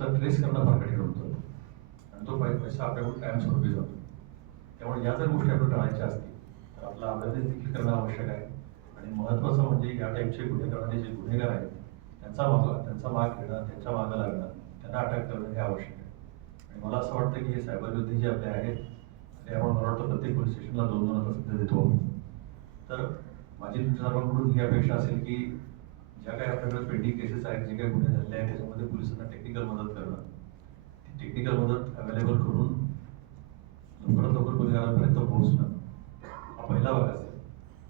पैसा ट्रेस करणं फार कठीण होतं आणि तो पैसा आपल्याकडून कायमस्वरूपी जातो. त्यामुळे या जर गोष्टी आपल्याला टाळायच्या असतील तर आपला अभ्यास देखील करणं आवश्यक आहे. आणि महत्त्वाचं म्हणजे या टाईपचे गुन्हे करणारे जे गुन्हेगार आहेत त्यांचा माग घेणं, त्यांच्या मागं लागणं, त्यांना अटक करणं हे आवश्यक आहे. आणि मला असं वाटतं की हे सायबर योद्धे जे आपले आहेत ते आपण मला वाटतं प्रत्येक पोलीस स्टेशनला 2-2 आता सध्या देतो. तर माझी तुमच्या सर्वांकडून ही अपेक्षा असेल की ज्या काही आपल्याकडे पेंडिंग केसेस आहेत, जे काही गुन्हे झाले आहेत त्याच्यामध्ये पोलिसांना टेक्निकल मदत करणं, ती टेक्निकल मदत अवेलेबल करून लवकरात लवकर गुन्हेगारांपर्यंत पोहोचणं हा पहिला भाग असेल.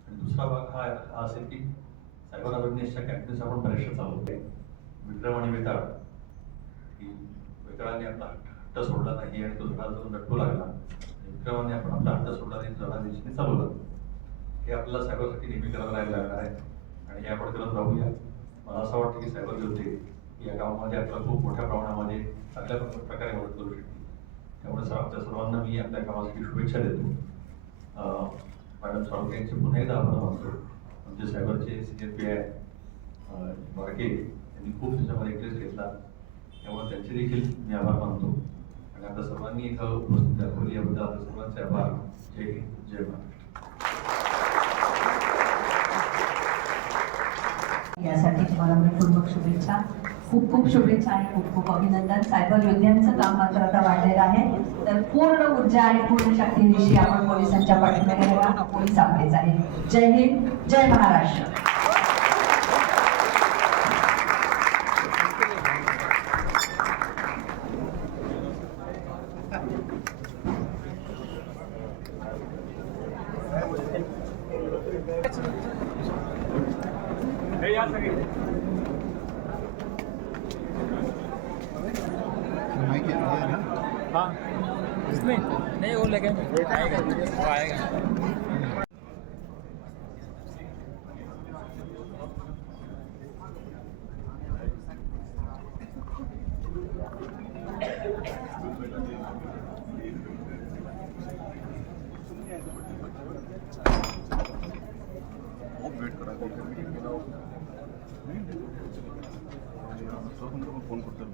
आणि दुसरा भाग हा असेल की सायबर अवेअरनेसच्या कॅम्पेन्स आपण बऱ्याचशा चालवतो. विक्रम आणि वेताळ की वेताळाने आपला हट्ट सोडला नाही आणि तो झाडाचा लटकू लागला. विक्रमाने आपण आपला हट्ट सोडला आणि झाडा दिशेने चालवला. हे आपल्याला सायबरसाठी नेहमी करायला लागणार आहे आणि हे आपण करत राहूया. मला असं वाटतं की सायबर योद्धे या गावामध्ये आपल्याला खूप मोठ्या प्रमाणामध्ये चांगल्या प्रकारे मदत करू शकतील. त्यामुळे आपल्या सर्वांना मी आपल्या कामासाठी शुभेच्छा देतो. मॅडम साळुंखे यांचे पुन्हा एकदा आभार मानतो. आमचे सायबरचे सिनियर PI बारके यांनी खूप त्याच्यामध्ये इंटरेस्ट घेतला, त्यामुळे त्यांचे देखील मी आभार मानतो. आणि आपल्या सर्वांनी इथं उपस्थित दाखवली याबद्दल आपल्या सर्वांचे आभार. जय हिंद, जय महाराष्ट्र. यासाठी तुम्हाला मनपूर्वक शुभेच्छा, खूप खूप शुभेच्छा आणि खूप खूप अभिनंदन. सायबर योद्ध्यांचं काम मात्र आता वाढलेलं आहे. तर पूर्ण ऊर्जा आणि पूर्ण शक्तीनिशी आपण पोलिसांच्या पाठीमागे राहा. पोलीस आपलेच आहे. जय हिंद, जय महाराष्ट्र. हाँ इसमें नहीं वो लगे आएगा वो आएगा। फोन करतो